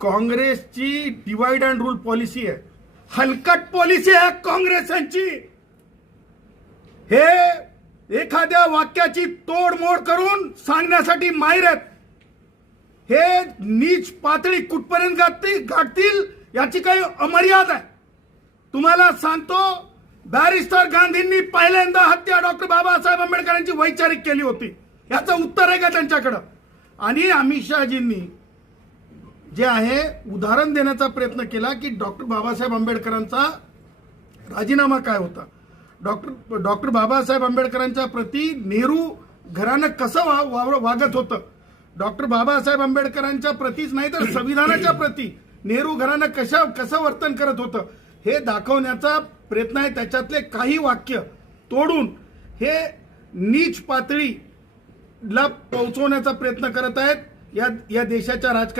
काँग्रेसची divide and rule policy आहे, हलकट policy आहे काँग्रेसांची। हे एखाद्या वाक्याची तोडमोड करून सांगण्यासाठी माहिर आहेत। हे नीच पातळी कुठपर्यंत गाठतील याची काही अमर्याद आहे। तुम्हाला सांगतो, बॅरिस्टर गांधींनी पहिल्यांदा हत्या डॉक्टर बाबासाहेब आंबेडकरांची वैचारिक केली होती, याचं उत्तर आहे का त्यांच्याकडं? आणि अमित शहाजींनी जे आहे उदाहरण देण्याचा प्रयत्न केला की डॉक्टर बाबासाहेब आंबेडकरांचा राजीनामा काय होता, डॉक्टर बाबासाहेब आंबेडकरांच्या प्रती नेहरू घराणं कसं वागत होतं, डॉक्टर बाबासाहेब आंबेडकरांच्या प्रतीच नाही तर संविधानाच्या प्रती नेहरू घराणं कसं वर्तन करत होतं हे दाखवण्याचा प्रयत्न आहे। त्याच्यातले काही वाक्य तोडून हे नीच पातळीला पोहोचवण्याचा प्रयत्न करत आहेत या देशाच्या राजकारणात।